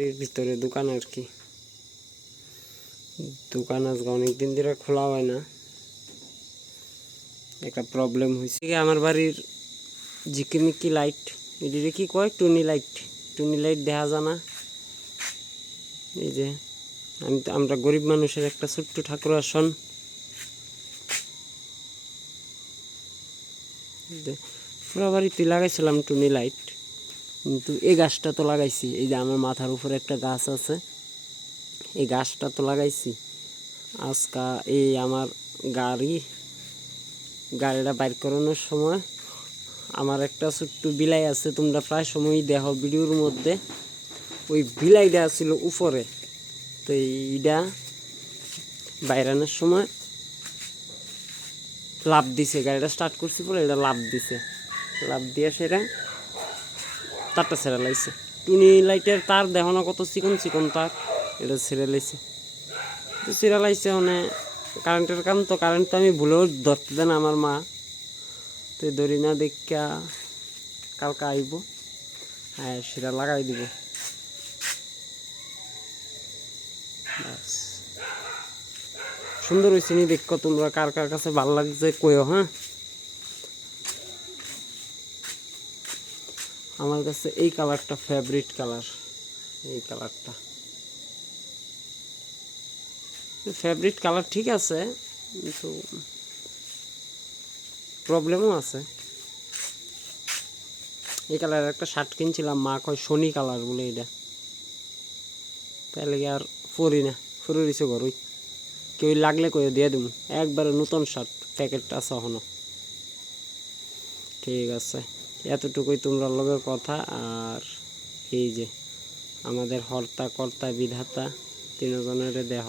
বাড়ির ভিতরে দোকান আর কি। দোকান আজকে অনেকদিন ধরে খোলা হয় না, একটা প্রবলেম হয়েছে। আমার বাড়ির ঝিকিমিকি লাইট, এটিকে কি কয়, টুনি লাইট দেখা যায় না। এই যে আমরা গরিব মানুষের একটা ছোট্ট ঠাকুর আসন, পুরো বাড়িতে লাগাইছিলাম টুনি লাইট, কিন্তু এই গাছটা তো লাগাইছি। এই যে আমার মাথার উপরে একটা গাছ আছে, এই গাছটা তো লাগাইছি। আজকা এই আমার গাড়িটা বাইর করানোর সময় আমার একটা ছোট্ট বিলাই আছে, তোমরা প্রায় সময়ই দেখো ভিডিওর মধ্যে। ওই বিলাইটা ছিল উপরে, তো এইটা বাইরানোর সময় লাভ দিছে, গাড়িটা স্টার্ট করছি পরে এটা লাভ দিছে, লাভ দিয়ে সেটা তারটা ছেড়ে লাইছে। টুনি লাইটের তার দেখো না কত চিকন চিকন তার, এটা ছেড়ে লাইছে। তো ছেড়ে লাইছে মানে কারেন্টের কাম, তো কারেন্ট তো আমি ভুলেও ধরতে দেন আমার মা, তো ধরি না দেখা কালকে আইব, হ্যাঁ সেটা লাগাই দিব। সুন্দর হয়েছে নি দেখো, তোমরা কার কার কাছে ভালো লাগছে কইও। হ্যাঁ, আমার কাছে এই কালারটা ফেভারিট কালার, এই কালারটা ফেভারিট কালার, ঠিক আছে, কিন্তু প্রবলেমও আছে। এই কালারের একটা শার্ট কিনছিলাম, মা কয় শনি কালার বলে এটা, তাহলে আর পরি না, পরে দিছে ঘরই, কেউ লাগলে কয়ে দিয়ে দেবো, একবারে নতুন শার্ট, প্যাকেটটা আছে এখনো। ঠিক আছে, এতটুকুই তোমরা লগের কথা। আর এই যে আমাদের হর্তা কর্তা বিধাতা তিনজনের দেহ।